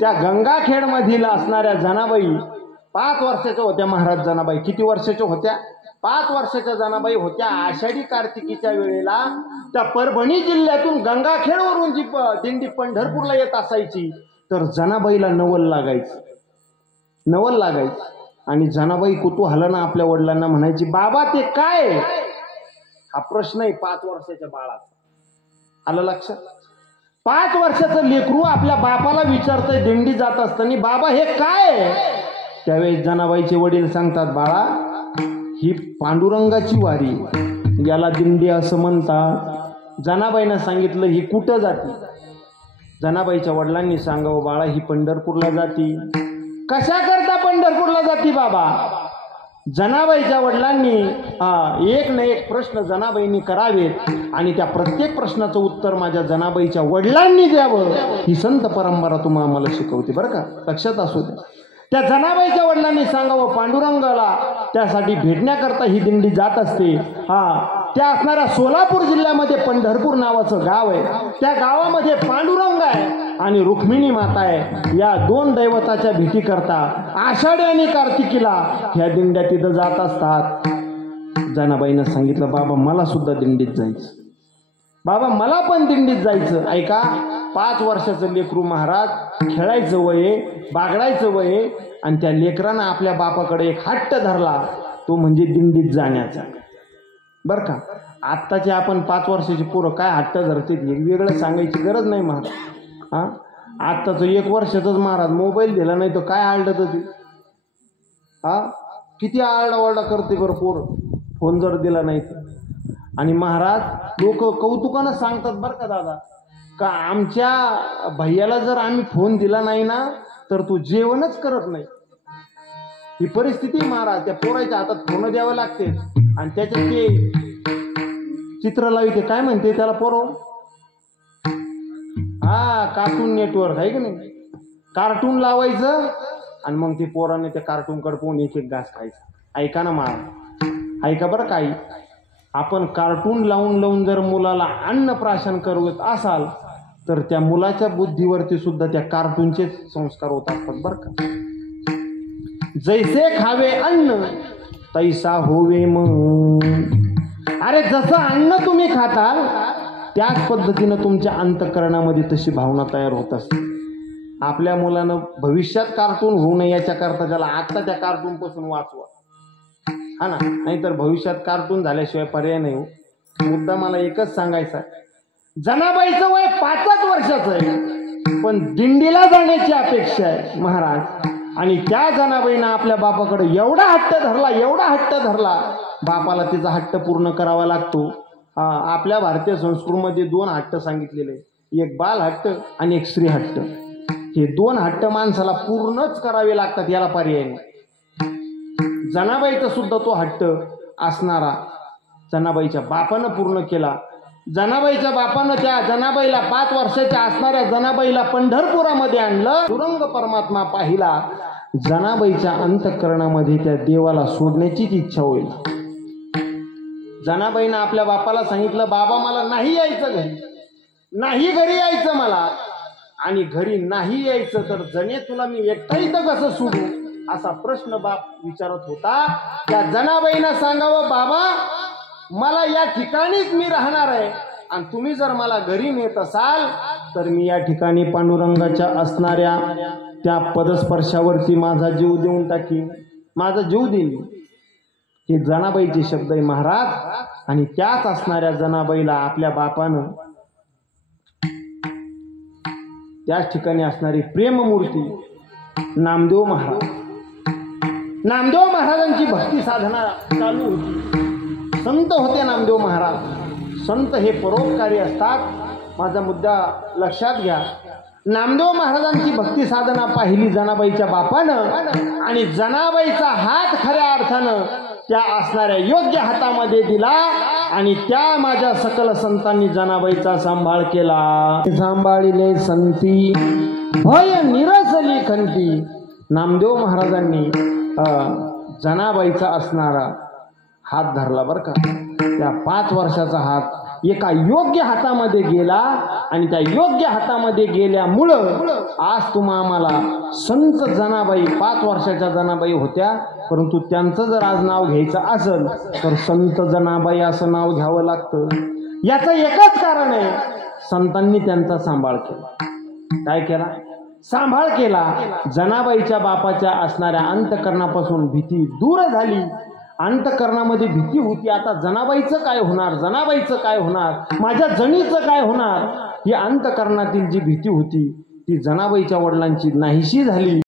त्या गंगाखेड मधील असणाऱ्या जनाबाई 5 वर्षाच्या होत्या महाराज. जनाबाई किती वर्षाच्या होत्या? 5 वर्षाच्या जनाबाई होत्या. आषाढी कार्तिकीच्या वेळेला त्या परभणी जिल्ह्यातून गंगाखेडवरून जी दिंडी पंढरपूरला येत असायची तर जनाबाईला नवल लागायचं. आणि जनाबाई कुतूहलानं आपल्या वडिलांना म्हणायची, बाबा ते काय? हा प्रश्न आहे 5 वर्षाच्या बाळाचा. आलं लक्षात? 5 वर्षाचं लेकरू आपल्या बापाला विचारतंय दिंडी जात असताना, बाबा हे काय? त्यावेळेस जनाबाईचे वडील सांगतात, बाळा ही पांडुरंगाची वारी, याला दिंडी असं म्हणतात. जनाबाईनं सांगितलं, ही कुठं जाती? जनाबाईच्या वडिलांनी सांगावं, बाळा ही पंढरपूरला जाती. कशा करता पंढरपूरला जाती बाबा? जनाबाईच्या वडिलांनी एक ना एक प्रश्न जनाबाईंनी करावेत आणि त्या प्रत्येक प्रश्नाचं उत्तर माझ्या जनाबाईच्या वडिलांनी द्यावं, ही संत परंपरा तुम्हाला आम्हाला शिकवते बरं का, लक्षात असू द्या. त्या जनाबाईच्या वडिलांनी सांगावं, पांडुरंगाला त्यासाठी भेटण्याकरता ही दिंडी जात असते. त्या असणाऱ्या सोलापूर जिल्ह्यामध्ये पंढरपूर नावाचं गाव आहे. त्या गावामध्ये पांडुरंग आहे आणि रुक्मिणी माता आहे. या 2 दैवताच्या भेटी करता आषाढी आणि कार्तिकीला ह्या दिंड्या तिथं जात असतात. जनाबाईनं सांगितलं, बाबा मला सुद्धा दिंडीत जायचं, बाबा मला पण दिंडीत जायचं. ऐका, 5 वर्षाचं लेकरू महाराज, खेळायचं वय, बागडायचं वय, आणि त्या लेकरानं आपल्या बापाकडे एक हट्ट धरला, तो म्हणजे दिंडीत जाण्याचा. बरं का, आत्ताचे आपण 5 वर्षाची पोरं काय हट्ट धरते वेगवेगळं सांगायची गरज नाही महाराज. आत्ताचं 1 वर्षाचंच महाराज मोबाईल दिला नाही तर काय आळडत ती. किती आरडाओरडा करते बरं पोर, फोन जर दिला नाही तर. आणि महाराज लोक कौतुकानं सांगतात बरं का दादा, का आमच्या भैयाला जर आम्ही फोन दिला नाही ना तर तू जेवणच करत नाही. ही परिस्थिती महाराज. त्या पोराच्या हातात फोन द्यावं लागते आणि त्याच्यात ते चित्र लावते, काय म्हणते त्याला पोरो, कार्टून नेटवर्क आहे की नाही, कार्टून लावायचं आणि मग ते पोराने त्या कार्टून कडे पोहून एक घास खायचा. ऐका ना महाराज, ऐका बरं काही, आपण कार्टून लावून जर मुलाला अन्न प्राशन करत असाल तर त्या मुलाच्या बुद्धीवरती सुद्धा त्या कार्टूनचे संस्कार होत असतात बरं का. जैसे खावे अन्न तैसा होवे मन. अरे जसं अन्न तुम्ही खाताल त्याच पद्धतीनं तुमच्या अंतःकरणामध्ये तशी भावना तयार होत असते. आपल्या मुलानं भविष्यात कार्टून होऊ नये याच्याकरता त्याला आत्ता त्या कार्टून पासून वाचवा, हा ना, नाहीतर भविष्यात कार्टून झाल्याशिवाय पर्याय नाही हो. मुद्दा मला एकच सांगायचा, जनाबाईचं वय 5च वर्षाचं आहे पण दिंडीला जाण्याची अपेक्षा आहे महाराज. आणि त्या जनाबाईनं आपल्या बापाकडे एवढा हट्ट धरला, बापाला तिचा हट्ट पूर्ण करावा लागतो. आपल्या भारतीय संस्कृतीमध्ये 2 हट्ट सांगितलेले, एक बाल हट्ट आणि एक स्त्री हट्ट. हे 2 हट्ट माणसाला पूर्णच करावे लागतात, याला पर्याय नाही. जनाबाईचा सुद्धा तो हट्ट असणारा जनाबाईच्या बापानं पूर्ण केला. जनाबाईच्या बापानं त्या जनाबाईला 5 वर्षाच्या असणाऱ्या जनाबाईला पंढरपुरामध्ये आणलं. तुरंग परमात्मा पाहिला. जनाबाईच्या अंतःकरणामध्ये त्या देवाला सोडण्याचीच इच्छा होईल. जनाबाईनं आपल्या बापाला सांगितलं, बाबा मला नाही यायचं घरी, नाही घरी यायचं मला, आणि घरी नाही यायचं तर जने तुला मी एकटा इथं कसं सोडू असा प्रश्न बाप विचारत होता. त्या जनाबाईनं सांगावं, बाबा मला या ठिकाणीच मी राहणार आहे आणि तुम्ही जर मला घरी नेत असाल तर मी या ठिकाणी पांडुरंगाच्या असणाऱ्या त्या पदस्पर्शावरती माझा जीव देऊन टाकीन, माझा जीव देईन. हे जनाबाईचे शब्द आहे महाराज. आणि त्याच असणाऱ्या जनाबाईला आपल्या बापानं त्याच ठिकाणी असणारी प्रेममूर्ती नामदेव महाराज, नामदेव महाराजांची भक्ती साधना चालू होती. संत होते नामदेव महाराज. संत हे परोपकारी असतात, माझा मुद्दा लक्षात घ्या. नामदेव महाराजांची भक्ती साधना पाहिली जनाबाईच्या बापानं आणि जनाबाईचा हात खऱ्या अर्थानं त्या असणाऱ्या योग्य हातामध्ये दिला आणि त्या माझ्या सकल संतांनी जनाबाईचा सांभाळ केला. सांभाळिले संती भय निरसली खंती. नामदेव महाराजांनी जनाबाईचा असणारा हात धरला बरं का. त्या 5 वर्षाचा हात एका योग्य हातामध्ये गेला आणि त्या योग्य हातामध्ये गेल्यामुळं आज आम्हाला संत जनाबाई 5 वर्षाच्या जनाबाई होत्या, परंतु त्यांचं जर आज नाव घ्यायचं असेल तर संत जनाबाई असं नाव घ्यावं लागतं. याचं एकच कारण आहे, संतांनी त्यांचा सांभाळ केला. काय केला? सांभाळ केला. जनाबाईच्या बापाच्या असणाऱ्या अंतकरणापासून भीती दूर झाली. अंतकरणामध्ये भीती होती, आता जनाबाईचं काय होणार, जनाबाईचं काय होणार, माझ्या जणीचं काय होणार, ही अंतकरणातील जी भीती होती ती जनाबाईच्या वडिलांची नाहीशी झाली.